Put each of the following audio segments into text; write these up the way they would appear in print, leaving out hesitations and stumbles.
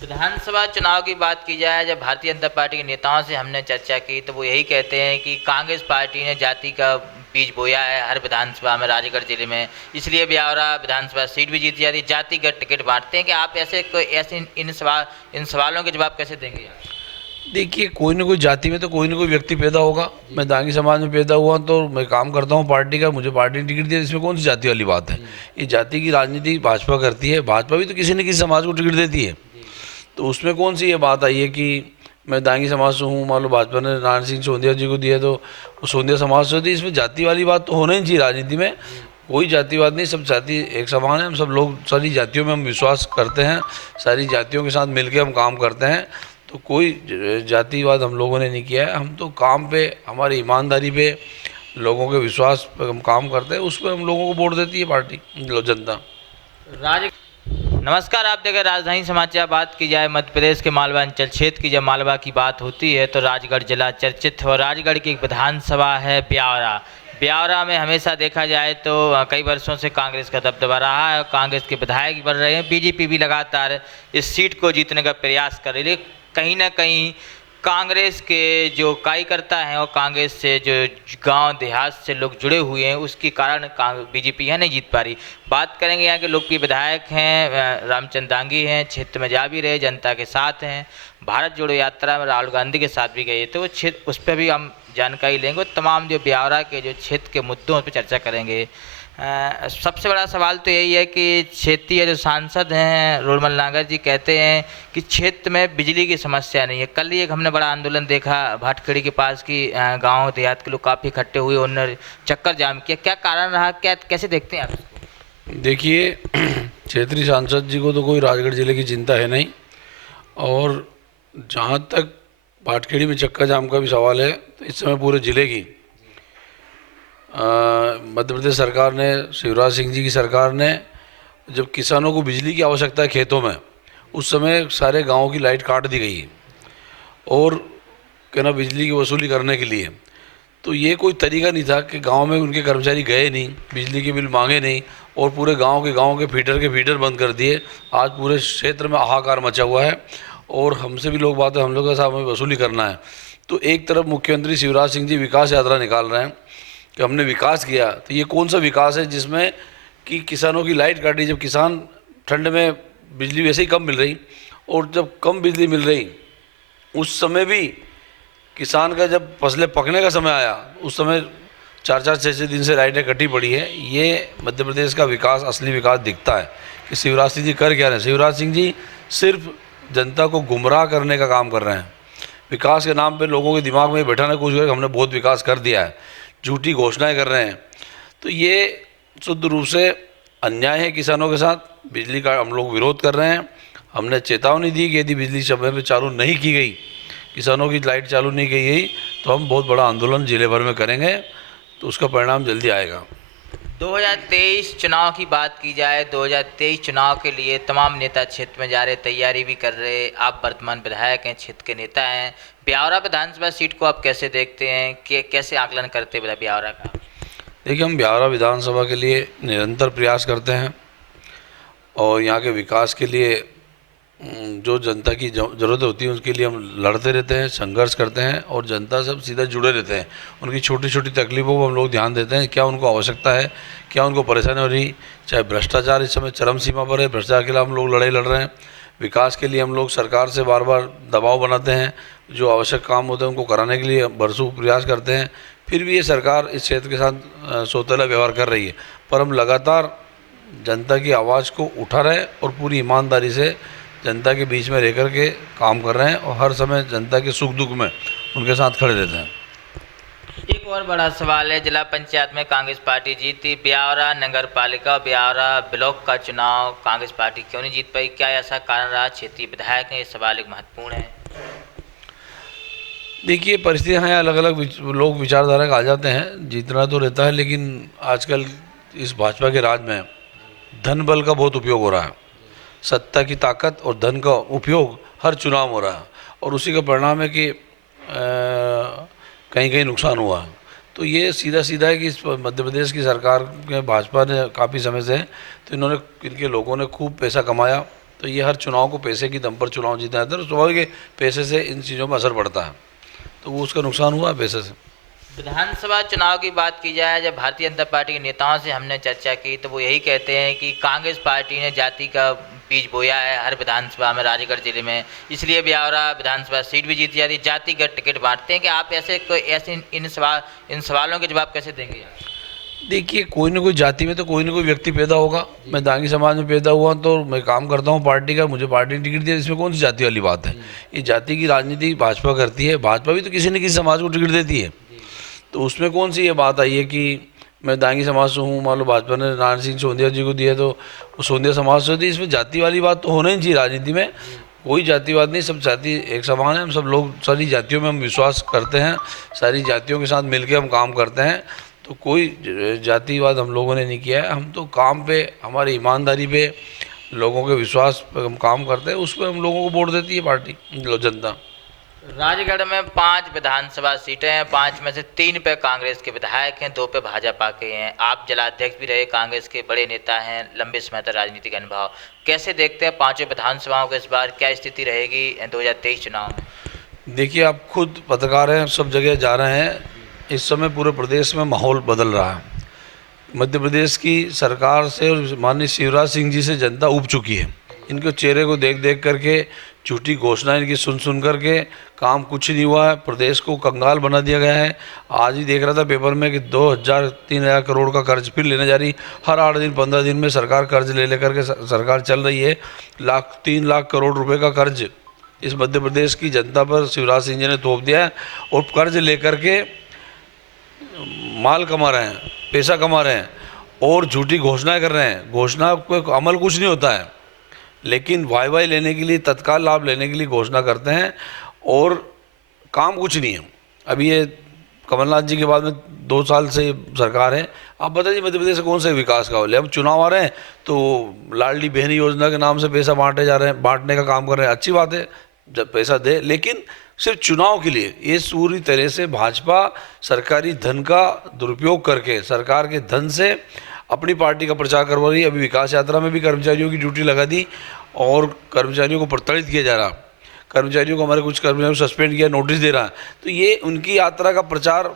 विधानसभा चुनाव की बात की जाए, जब भारतीय जनता पार्टी के नेताओं से हमने चर्चा की तो वो यही कहते हैं कि कांग्रेस पार्टी ने जाति का बीज बोया है हर विधानसभा में, राजगढ़ जिले में, इसलिए ब्यावरा विधानसभा सीट भी जीती जाती है। जातिगत टिकट बांटते हैं कि आप ऐसे इन सवालों के जवाब कैसे देंगे? देखिए, कोई ना कोई जाति में तो कोई ना कोई व्यक्ति पैदा होगा। मैं दांगी समाज में पैदा हुआ तो मैं काम करता हूँ पार्टी का, मुझे पार्टी ने टिकट दिया, इसमें कौन सी जाति वाली बात है? ये जाति की राजनीति भाजपा करती है, भाजपा भी तो किसी न किसी समाज को टिकट देती है। तो उसमें कौन सी ये बात आई है कि मैं दांगी समाज से हूँ, मान लो भाजपा ने नारायण सिंह सोंधिया जी को दिया तो वो सोंधिया समाज से होती है। इसमें जाति वाली बात तो होना ही चाहिए राजनीति में। कोई जातिवाद नहीं, सब जाति एक समान है। हम सब लोग सारी जातियों में हम विश्वास करते हैं, सारी जातियों के साथ मिलकर हम काम करते हैं। तो कोई जातिवाद हम लोगों ने नहीं किया है। हम तो काम पे, हमारी ईमानदारी पे, लोगों के विश्वास पे हम काम करते हैं। उस पर हम लोगों को वोट देती है पार्टी, जनता। राज नमस्कार, आप देखें राजधानी समाचार। बात की जाए मध्य प्रदेश के मालवा अंचल क्षेत्र की, जब मालवा की बात होती है तो राजगढ़ जिला चर्चित है और राजगढ़ की एक विधानसभा है ब्यावरा। ब्यावरा में हमेशा देखा जाए तो कई वर्षों से कांग्रेस का दबदबा रहा है और कांग्रेस के विधायक बढ़ रहे हैं। बीजेपी भी लगातार इस सीट को जीतने का प्रयास कर रही है। कहीं ना कहीं कांग्रेस के जो कार्यकर्ता हैं और कांग्रेस से जो गांव देहात से लोग जुड़े हुए हैं, उसके कारण बीजेपी है नहीं जीत पा रही। बात करेंगे यहाँ के लोकप्रिय विधायक हैं रामचंद्र दांगी हैं, क्षेत्र में जा भी रहे, जनता के साथ हैं, भारत जोड़ो यात्रा में राहुल गांधी के साथ भी गए थे। वो क्षेत्र, उस पर भी हम जानकारी लेंगे और तमाम जो ब्यावरा के जो क्षेत्र के मुद्दों पर चर्चा करेंगे। सबसे बड़ा सवाल तो यही है कि क्षेत्रीय जो सांसद हैं रोडमल नागर जी कहते हैं कि क्षेत्र में बिजली की समस्या नहीं है। कल ही एक हमने बड़ा आंदोलन देखा भाटखेड़ी के पास की, गांव देहात के लोग काफ़ी इकट्ठे हुए, उन्होंने चक्कर जाम किया। क्या कारण रहा, क्या कैसे देखते हैं आप? देखिए, क्षेत्रीय सांसद जी को तो कोई राजगढ़ जिले की चिंता है नहीं। और जहाँ तक भाटखेड़ी में चक्का जाम का भी सवाल है, तो इस समय पूरे ज़िले की मध्य प्रदेश सरकार ने, शिवराज सिंह जी की सरकार ने, जब किसानों को बिजली की आवश्यकता है खेतों में, उस समय सारे गाँव की लाइट काट दी गई और कहना बिजली की वसूली करने के लिए। तो ये कोई तरीका नहीं था कि गांव में उनके कर्मचारी गए नहीं, बिजली के बिल मांगे नहीं और पूरे गांव के फीडर बंद कर दिए। आज पूरे क्षेत्र में हाहाकार मचा हुआ है और हमसे भी लोग बात है, हम लोग का साहब हमें वसूली करना है। तो एक तरफ मुख्यमंत्री शिवराज सिंह जी विकास यात्रा निकाल रहे हैं कि हमने विकास किया, तो ये कौन सा विकास है जिसमें कि किसानों की लाइट काटी? जब किसान ठंड में बिजली वैसे ही कम मिल रही और जब कम बिजली मिल रही उस समय भी किसान का जब फसलें पकने का समय आया उस समय 4-4 6-6 दिन से लाइटें कटी पड़ी है। ये मध्य प्रदेश का विकास, असली विकास दिखता है कि शिवराज सिंह जी कर क्या रहे हैं। शिवराज सिंह जी सिर्फ जनता को गुमराह करने का काम कर रहे हैं। विकास के नाम पे लोगों के दिमाग में बैठाने की कोशिश कर हमने बहुत विकास कर दिया है, झूठी घोषणाएं कर रहे हैं। तो ये शुद्ध रूप से अन्याय है किसानों के साथ। बिजली का हम लोग विरोध कर रहे हैं। हमने चेतावनी दी कि यदि बिजली समय पर चालू नहीं की गई, किसानों की लाइट चालू नहीं की गई, तो हम बहुत बड़ा आंदोलन जिले भर में करेंगे। तो उसका परिणाम जल्दी आएगा। 2023 चुनाव की बात की जाए, 2023 चुनाव के लिए तमाम नेता क्षेत्र में जा रहे, तैयारी भी कर रहे। आप वर्तमान विधायक हैं, क्षेत्र के नेता हैं। ब्यावरा विधानसभा सीट को आप कैसे देखते हैं, कि कैसे आकलन करते हैं ब्यावरा का? देखिए, हम ब्यावरा विधानसभा के लिए निरंतर प्रयास करते हैं और यहाँ के विकास के लिए जो जनता की ज़रूरत होती है उसके लिए हम लड़ते रहते हैं, संघर्ष करते हैं और जनता सब सीधा जुड़े रहते हैं। उनकी छोटी छोटी तकलीफ़ों को हम लोग ध्यान देते हैं, क्या उनको आवश्यकता है, क्या उनको परेशानी हो रही। चाहे भ्रष्टाचार इस समय चरम सीमा पर है, भ्रष्टाचार के खिलाफ हम लोग लड़ाई लड़ रहे हैं। विकास के लिए हम लोग सरकार से बार बार दबाव बनाते हैं, जो आवश्यक काम होते हैं उनको कराने के लिए भरपूर प्रयास करते हैं। फिर भी ये सरकार इस क्षेत्र के साथ सौतेला व्यवहार कर रही है, पर हम लगातार जनता की आवाज़ को उठा रहे हैं और पूरी ईमानदारी से जनता के बीच में रह कर के काम कर रहे हैं और हर समय जनता के सुख दुख में उनके साथ खड़े रहते हैं। एक और बड़ा सवाल है, जिला पंचायत में कांग्रेस पार्टी जीती, ब्यावरा नगर पालिका, ब्यावरा ब्लॉक का चुनाव कांग्रेस पार्टी क्यों नहीं जीत पाई? क्या ऐसा कारण रहा? क्षेत्रीय विधायक हैं, ये सवाल एक महत्वपूर्ण है। देखिए, परिस्थितियाँ हैं, अलग अलग लोग विचारधारा का आ जाते हैं, जीतना तो रहता है, लेकिन आजकल इस भाजपा के राज में धन बल का बहुत उपयोग हो रहा है। सत्ता की ताकत और धन का उपयोग हर चुनाव हो रहा है और उसी का परिणाम है कि कहीं कहीं नुकसान हुआ है। तो ये सीधा सीधा है कि इस मध्य प्रदेश की सरकार के भाजपा ने काफ़ी समय से, तो इन्होंने, इनके लोगों ने खूब पैसा कमाया तो ये हर चुनाव को पैसे की दम पर चुनाव जीता जाता है, तो स्वाभाविक है पैसे से इन चीज़ों में असर पड़ता है, तो वो उसका नुकसान हुआ है पैसे से। विधानसभा चुनाव की बात की जाए, जब भारतीय जनता पार्टी के नेताओं से हमने चर्चा की तो वो यही कहते हैं कि कांग्रेस पार्टी ने जाति का बीज बोया है हर विधानसभा में राजगढ़ जिले में, इसलिए ब्यावरा विधानसभा सीट भी जीती जाती है, जातिगत टिकट बांटते हैं। कि आप ऐसे इन सवालों के जवाब कैसे देंगे? देखिए, कोई ना कोई जाति में तो कोई ना कोई व्यक्ति पैदा होगा। मैं दांगी समाज में पैदा हुआ तो मैं काम करता हूँ पार्टी का, मुझे पार्टी ने टिकट दिया, इसमें कौन सी जाति वाली बात है? ये जाति की राजनीति भाजपा करती है, भाजपा भी तो किसी न किसी समाज को टिकट देती है, तो उसमें कौन सी ये बात आई है कि मैं दांगी समाज से हूँ, मान लो भाजपा ने नारायण सिंह सोंधिया जी को दिया तो वो सोंधिया समाज से होती, इसमें जाति वाली बात तो होना ही चाहिए। राजनीति में कोई जातिवाद नहीं, सब जाति एक समान है, हम सब लोग सारी जातियों में हम विश्वास करते हैं, सारी जातियों के साथ मिलकर हम काम करते हैं, तो कोई जातिवाद हम लोगों ने नहीं किया है। हम तो काम पे, हमारी ईमानदारी पे, लोगों के विश्वास पे हम काम करते हैं, उस पर हम लोगों को वोट देती है पार्टी, जनता। राजगढ़ में 5 विधानसभा सीटें हैं, 5 में से 3 पे कांग्रेस के विधायक हैं, 2 पे भाजपा के हैं। आप जिलाध्यक्ष भी रहे, कांग्रेस के बड़े नेता हैं, लंबे समय तक राजनीतिक अनुभव, कैसे देखते हैं 5 विधानसभाओं को? इस बार क्या स्थिति रहेगी 2023 चुनाव में? देखिए, आप खुद पत्रकार हैं, सब जगह जा रहे हैं, इस समय पूरे प्रदेश में माहौल बदल रहा है। मध्य प्रदेश की सरकार से और माननीय शिवराज सिंह जी से जनता ऊब चुकी है। इनके चेहरे को देख देख करके, झूठी घोषणाएं इनकी सुन सुन करके काम कुछ नहीं हुआ है, प्रदेश को कंगाल बना दिया गया है। आज ही देख रहा था पेपर में कि 2000-3000 करोड़ का कर्ज फिर लेने जा रही, हर 8 दिन 15 दिन में सरकार कर्ज ले लेकर के सरकार चल रही है। 3 लाख करोड़ रुपए का कर्ज इस मध्य प्रदेश की जनता पर शिवराज सिंह जी ने थोप दिया है, और कर्ज लेकर के माल कमा रहे हैं, पैसा कमा रहे हैं और झूठी घोषणाएं कर रहे हैं। घोषणा कोई अमल कुछ नहीं होता है, लेकिन वाई लेने के लिए, तत्काल लाभ लेने के लिए घोषणा करते हैं और काम कुछ नहीं है। अभी ये कमलनाथ जी के बाद में 2 साल से सरकार है, आप बताइए मध्य प्रदेश से कौन से विकास का हो? अब चुनाव आ रहे हैं तो लाडली बहन योजना के नाम से पैसा बांटे जा रहे हैं, बांटने का काम कर रहे हैं, अच्छी बात है जब पैसा दे, लेकिन सिर्फ चुनाव के लिए। ये पूरी तरह से भाजपा सरकारी धन का दुरुपयोग करके, सरकार के धन से अपनी पार्टी का प्रचार करवा रही है। अभी विकास यात्रा में भी कर्मचारियों की ड्यूटी लगा दी और कर्मचारियों को प्रताड़ित किया जा रहा, कर्मचारियों को, हमारे कुछ कर्मचारियों को सस्पेंड किया, नोटिस दे रहा है। तो ये उनकी यात्रा का प्रचार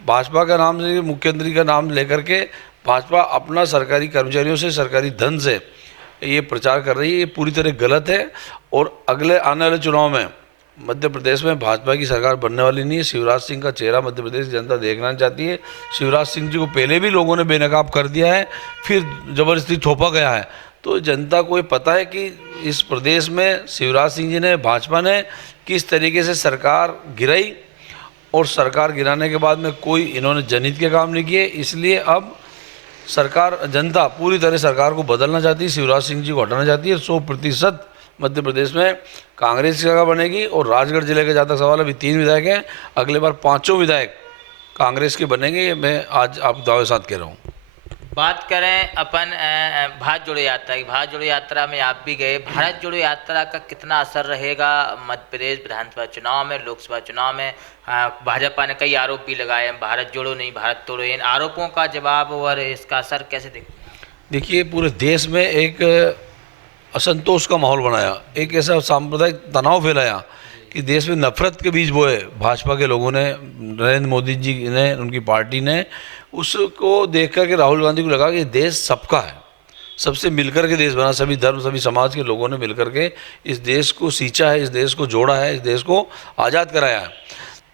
भाजपा का नाम से, मुख्यमंत्री का नाम लेकर के भाजपा अपना सरकारी कर्मचारियों से, सरकारी धन से ये प्रचार कर रही है। ये पूरी तरह गलत है और अगले आने वाले चुनाव में मध्य प्रदेश में भाजपा की सरकार बनने वाली नहीं है। शिवराज सिंह का चेहरा मध्य प्रदेश की जनता देखना चाहती है। शिवराज सिंह जी को पहले भी लोगों ने बेनकाब कर दिया है, फिर ज़बरदस्ती थोपा गया है, तो जनता को ये पता है कि इस प्रदेश में शिवराज सिंह जी ने, भाजपा ने किस तरीके से सरकार गिराई, और सरकार गिराने के बाद में कोई इन्होंने जनहित के काम नहीं किए। इसलिए अब सरकार, जनता पूरी तरह सरकार को बदलना चाहती है, शिवराज सिंह जी को हटाना चाहती है। 100% मध्य प्रदेश में कांग्रेस की जगह बनेगी। और राजगढ़ जिले के जहाँ तक सवाल, अभी 3 विधायक हैं, अगले बार 5 विधायक कांग्रेस के बनेंगे, ये मैं आज आप दावे साथ कह रहा हूँ। बात करें अपन भारत जोड़ो यात्रा की, भारत जोड़ो यात्रा में आप भी गए, भारत जोड़ो यात्रा का कितना असर रहेगा मध्य प्रदेश विधानसभा चुनाव में, लोकसभा चुनाव में? भाजपा ने कई आरोप भी लगाए, भारत जोड़ो नहीं भारत तोड़ो, इन आरोपों का जवाब और इसका असर कैसे देखते हैं? देखिए, पूरे देश में एक असंतोष का माहौल बनाया, एक ऐसा सांप्रदायिक तनाव फैलाया कि देश में नफरत के बीज बोए भाजपा के लोगों ने, नरेंद्र मोदी जी ने, उनकी पार्टी ने। उसको देख कर के राहुल गांधी को लगा कि देश सबका है, सबसे मिलकर के देश बना, सभी धर्म, सभी समाज के लोगों ने मिलकर के इस देश को सींचा है, इस देश को जोड़ा है, इस देश को आज़ाद कराया है।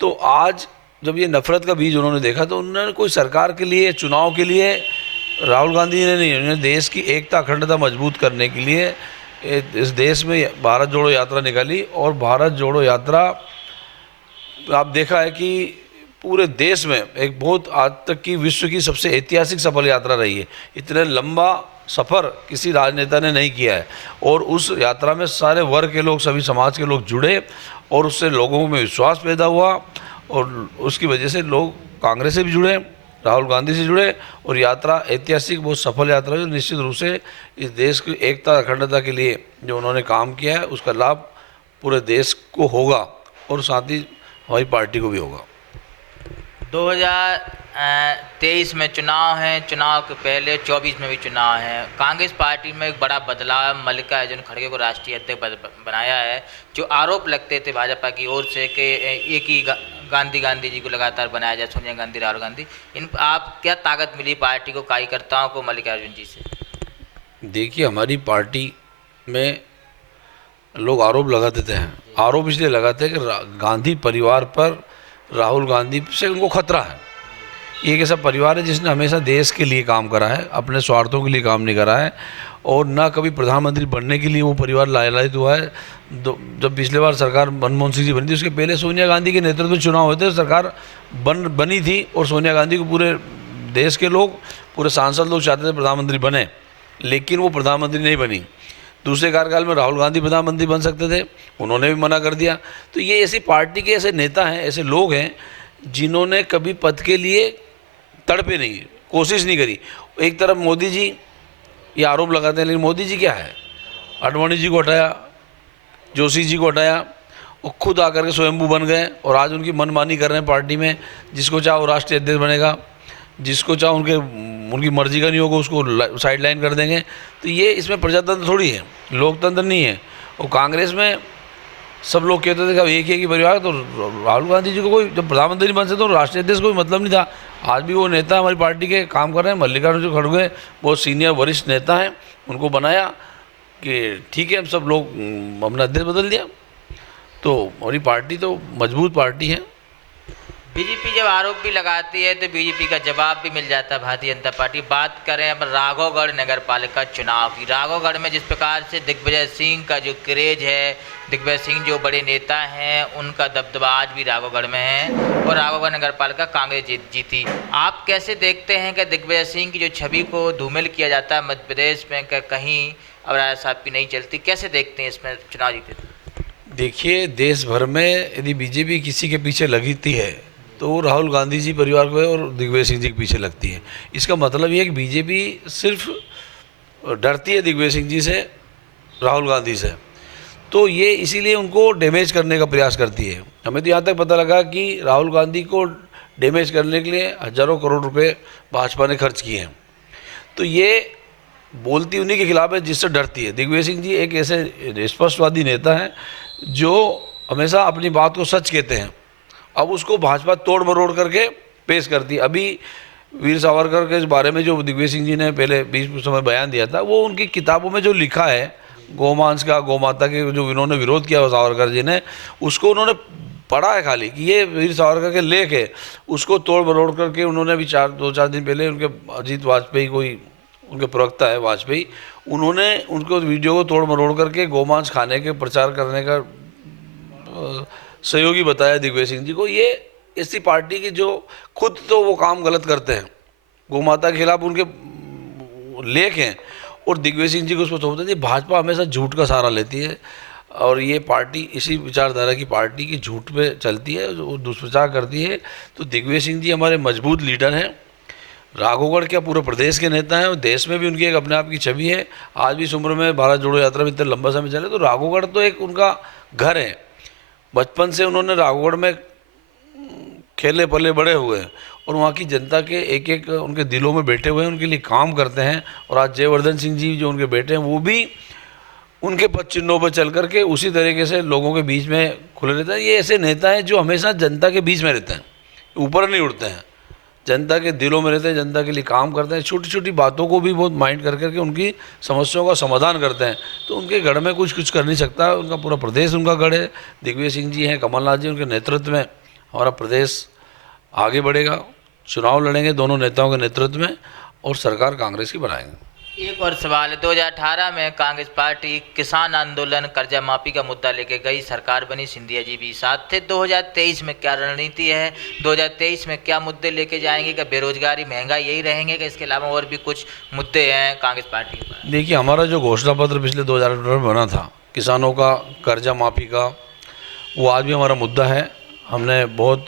तो आज जब ये नफरत का बीज उन्होंने देखा तो उन्होंने कोई सरकार के लिए, चुनाव के लिए, राहुल गांधी ने नहीं, उन्होंने देश की एकता, अखंडता मजबूत करने के लिए इस देश में भारत जोड़ो यात्रा निकाली। और भारत जोड़ो यात्रा आप देखा है कि पूरे देश में एक बहुत आज तक की विश्व की सबसे ऐतिहासिक सफल यात्रा रही है। इतने लंबा सफ़र किसी राजनेता ने नहीं किया है, और उस यात्रा में सारे वर्ग के लोग, सभी समाज के लोग जुड़े, और उससे लोगों में विश्वास पैदा हुआ, और उसकी वजह से लोग कांग्रेस से भी जुड़े, राहुल गांधी से जुड़े, और यात्रा ऐतिहासिक बहुत सफल यात्रा है। निश्चित रूप से इस देश की एकता, अखंडता के लिए जो उन्होंने काम किया है उसका लाभ पूरे देश को होगा, और साथ ही हमारी पार्टी को भी होगा। 2000 23 में चुनाव हैं, चुनाव के पहले 24 में भी चुनाव है। कांग्रेस पार्टी में एक बड़ा बदलाव, मल्लिकार्जुन खड़गे को राष्ट्रीय अध्यक्ष बनाया है। जो आरोप लगते थे भाजपा की ओर से कि एक ही गांधी जी को लगातार बनाया जाए, सोनिया गांधी, राहुल गांधी, इन आप क्या ताकत मिली पार्टी को, कार्यकर्ताओं को मल्लिकार्जुन जी से? देखिए, हमारी पार्टी में लोग आरोप लगाते थे, आरोप इसलिए लगाते हैं कि गांधी परिवार पर, राहुल गांधी से उनको खतरा है। ये एक ऐसा परिवार है जिसने हमेशा देश के लिए काम करा है, अपने स्वार्थों के लिए काम नहीं करा है, और ना कभी प्रधानमंत्री बनने के लिए वो परिवार लालायित हुआ है। जब पिछले बार सरकार मनमोहन सिंह जी बनी थी, उसके पहले सोनिया गांधी के नेतृत्व में चुनाव हुए थे, सरकार बनी थी, और सोनिया गांधी को पूरे देश के लोग, पूरे सांसद लोग चाहते थे प्रधानमंत्री बने, लेकिन वो प्रधानमंत्री नहीं बनी। दूसरे कार्यकाल में राहुल गांधी प्रधानमंत्री बन सकते थे, उन्होंने भी मना कर दिया। तो ये ऐसी पार्टी के ऐसे नेता हैं, ऐसे लोग हैं जिन्होंने कभी पद के लिए तड़पे नहीं, कोशिश नहीं करी। एक तरफ मोदी जी ये आरोप लगाते हैं, लेकिन मोदी जी क्या है, आडवाणी जी को हटाया, जोशी जी को हटाया, वो खुद आकर के स्वयंभू बन गए, और आज उनकी मनमानी कर रहे हैं पार्टी में। जिसको चाहे वो राष्ट्रीय अध्यक्ष बनेगा, जिसको चाहे उनकी मर्जी का नहीं होगा उसको साइड लाइन कर देंगे। तो ये इसमें प्रजातंत्र थोड़ी है, लोकतंत्र नहीं है। और कांग्रेस में सब लोग कहते थे कि एक ही परिवार, तो राहुल गांधी जी को कोई जब प्रधानमंत्री बन सकते तो राष्ट्रीय अध्यक्ष कोई मतलब नहीं था। आज भी वो नेता हमारी पार्टी के काम कर रहे हैं। मल्लिकार्जुन खड़गे बहुत सीनियर वरिष्ठ नेता हैं, उनको बनाया कि ठीक है, हम सब लोग अपना अध्यक्ष बदल दिया। तो हमारी पार्टी तो मजबूत पार्टी है। बीजेपी जब आरोप भी लगाती है तो बीजेपी का जवाब भी मिल जाता है भारतीय जनता पार्टी। बात करें अब राघवगढ़ नगर पालिका चुनाव की। राघवगढ़ में जिस प्रकार से दिग्विजय सिंह का जो क्रेज है, दिग्विजय सिंह जो बड़े नेता हैं, उनका दबदबा आज भी राघवगढ़ में है, और राघवगढ़ नगर पालिका कांग्रेस जीती। आप कैसे देखते हैं कि दिग्विजय सिंह की जो छवि को धूमिल किया जाता है मध्य प्रदेश में, कहीं अब राय साहब की नहीं चलती, कैसे देखते हैं इसमें चुनाव जीते? देखिए, देश भर में यदि बीजेपी किसी के पीछे लगती है तो राहुल गांधी जी परिवार को और दिग्विजय सिंह जी के पीछे लगती है। इसका मतलब ये है कि बीजेपी सिर्फ डरती है दिग्विजय सिंह जी से, राहुल गांधी से, तो ये इसीलिए उनको डैमेज करने का प्रयास करती है। हमें तो यहाँ तक पता लगा कि राहुल गांधी को डैमेज करने के लिए हजारों करोड़ रुपए भाजपा ने खर्च किए हैं। तो ये बोलती उन्हीं के खिलाफ है जिससे डरती है। दिग्विजय सिंह जी एक ऐसे स्पष्टवादी नेता हैं जो हमेशा अपनी बात को सच कहते हैं। अब उसको भाजपा तोड़ मरोड़ करके पेश करती है। अभी वीर सावरकर के बारे में जो दिग्विजय सिंह जी ने पहले बीच समय बयान दिया था, वो उनकी किताबों में जो लिखा है गोमांस का, गोमाता के जो उन्होंने विरोध किया सावरकर जी ने, उसको उन्होंने पढ़ा है खाली कि ये वीर सावरकर के लेख है। उसको तोड़ मरोड़ करके उन्होंने भी 2-4 दिन पहले उनके अजीत वाजपेयी, कोई उनके प्रवक्ता है वाजपेयी, उन्होंने उनको वीडियो को तोड़ मरोड़ करके गोमांस खाने के प्रचार करने का सहयोगी बताया दिग्विजय सिंह जी को। ये ऐसी पार्टी की जो खुद तो वो काम गलत करते हैं, गोमाता के खिलाफ उनके लेख हैं, और दिग्विजय सिंह जी को उसको थोपते हैं। भाजपा हमेशा झूठ का सहारा लेती है, और ये पार्टी इसी विचारधारा की पार्टी की झूठ पे चलती है, जो दुष्प्रचार करती है। तो दिग्विजय सिंह जी हमारे मजबूत लीडर हैं। राघवगढ़ क्या पूरे प्रदेश के नेता हैं, और देश में भी उनकी एक अपने आप की छवि है। आज भी इस उम्र में भारत जोड़ो यात्रा में इतने लंबा समय चले, तो राघवगढ़ तो एक उनका घर है। बचपन से उन्होंने राघवगढ़ में खेले पले बड़े हुए हैं, और वहाँ की जनता के एक एक उनके दिलों में बैठे हुए हैं, उनके लिए काम करते हैं। और आज जयवर्धन सिंह जी जो उनके बेटे हैं, वो भी उनके पद चिन्हों पर चल करके उसी तरीके से लोगों के बीच में खुले रहते हैं। ये ऐसे नेता हैं जो हमेशा जनता के बीच में रहते हैं, ऊपर नहीं उठते हैं, जनता के दिलों में रहते हैं, जनता के लिए काम करते हैं। छोटी छोटी बातों को भी बहुत माइंड कर करके उनकी समस्याओं का समाधान करते हैं। तो उनके गढ़ में कुछ कर नहीं सकता, उनका पूरा प्रदेश उनका गढ़ है। दिग्विजय सिंह जी हैं, कमलनाथ जी, उनके नेतृत्व में हमारा प्रदेश आगे बढ़ेगा। चुनाव लड़ेंगे दोनों नेताओं के नेतृत्व में, और सरकार कांग्रेस की बनाएंगे। एक और सवाल है, 2018 में कांग्रेस पार्टी किसान आंदोलन, कर्जा माफी का मुद्दा लेके गई, सरकार बनी, सिंधिया जी भी साथ थे। 2023 में क्या रणनीति है? 2023 में क्या मुद्दे लेके जाएंगे? क्या बेरोजगारी, महंगाई यही रहेंगे, कि इसके अलावा और भी कुछ मुद्दे हैं कांग्रेस पार्टी के पास? देखिए, हमारा जो घोषणा पत्र पिछले 2018 में बना था किसानों का कर्जा माफी का, वो आज भी हमारा मुद्दा है। हमने बहुत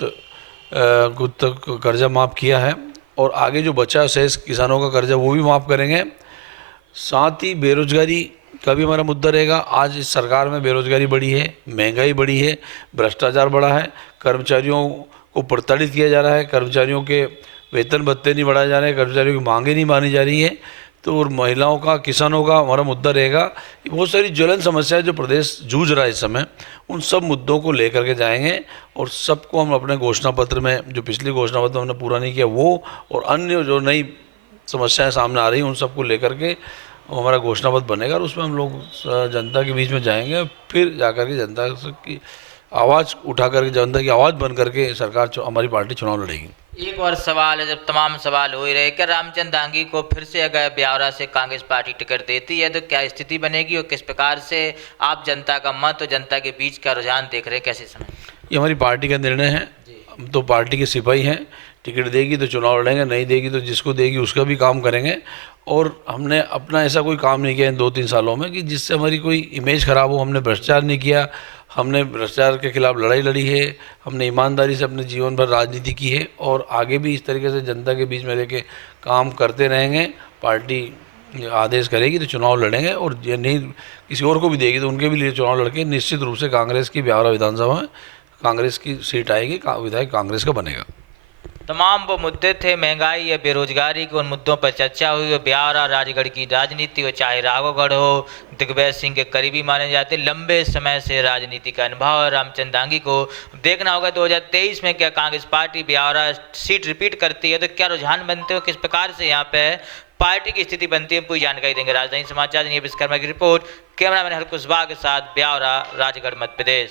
कुछ तक कर्जा माफ़ किया है, और आगे जो बचा शेष किसानों का कर्जा वो भी माफ़ करेंगे। साथ ही बेरोजगारी का भी हमारा मुद्दा रहेगा। आज इस सरकार में बेरोजगारी बढ़ी है, महंगाई बढ़ी है, भ्रष्टाचार बढ़ा है, कर्मचारियों को प्रताड़ित किया जा रहा है, कर्मचारियों के वेतन भत्ते नहीं बढ़ाए जा रहे हैं, कर्मचारियों की मांगें नहीं मानी जा रही है, तो और महिलाओं का, किसानों का हमारा मुद्दा रहेगा। ये बहुत सारी ज्वलन समस्याएं जो प्रदेश जूझ रहा है इस समय, उन सब मुद्दों को लेकर के जाएंगे और सबको हम अपने घोषणा पत्र में, जो पिछली घोषणा पत्र हमने पूरा नहीं किया वो, और अन्य जो नई समस्याएं सामने आ रही हैं उन सबको लेकर के हमारा घोषणा पत्र बनेगा और उसमें हम लोग जनता के बीच में जाएंगे, फिर जाकर के जनता की आवाज़ उठा करके, जनता की आवाज़ बन करके सरकार, हमारी पार्टी चुनाव लड़ेगी। एक और सवाल है, जब तमाम सवाल हो ही रहे, क्या रामचंद्र दांगी को फिर से अगर ब्यावरा से कांग्रेस पार्टी टिकट देती है तो क्या स्थिति बनेगी और किस प्रकार से आप जनता का मत और जनता के बीच का रुझान देख रहे हैं, कैसे समय? ये हमारी पार्टी का निर्णय है, हम तो पार्टी के सिपाही हैं। टिकट देगी तो चुनाव लड़ेंगे, नहीं देगी तो जिसको देगी उसका भी काम करेंगे। और हमने अपना ऐसा कोई काम नहीं किया इन 2-3 सालों में कि जिससे हमारी कोई इमेज ख़राब हो। हमने भ्रष्टाचार नहीं किया, हमने भ्रष्टाचार के खिलाफ लड़ाई लड़ी है, हमने ईमानदारी से अपने जीवन भर राजनीति की है और आगे भी इस तरीके से जनता के बीच में रह के काम करते रहेंगे। पार्टी आदेश करेगी तो चुनाव लड़ेंगे और ये नहीं किसी और को भी देगी तो उनके भी लिए चुनाव लड़के निश्चित रूप से कांग्रेस की ब्यावरा विधानसभा में कांग्रेस की सीट आएगी, विधायक कांग्रेस का बनेगा। तमाम वो मुद्दे थे, महंगाई या बेरोजगारी के, उन मुद्दों पर चर्चा हुई। और ब्यावरा राजगढ़ की राजनीति हो, चाहे राघवगढ़ हो, दिग्विजय सिंह के करीबी माने जाते, लंबे समय से राजनीति का अनुभव है रामचंद्र दांगी को। देखना होगा 2023 में क्या Congress party Biaora seat repeat करती है तो क्या रुझान बनते हो, किस प्रकार से यहाँ पे पार्टी की स्थिति बनती है, पूरी जानकारी देंगे। राजधानी समाचार विश्वकर्मा की रिपोर्ट, कैमरामैन हर कुशवाहा के साथ, ब्यावरा, राजगढ़, मध्य प्रदेश।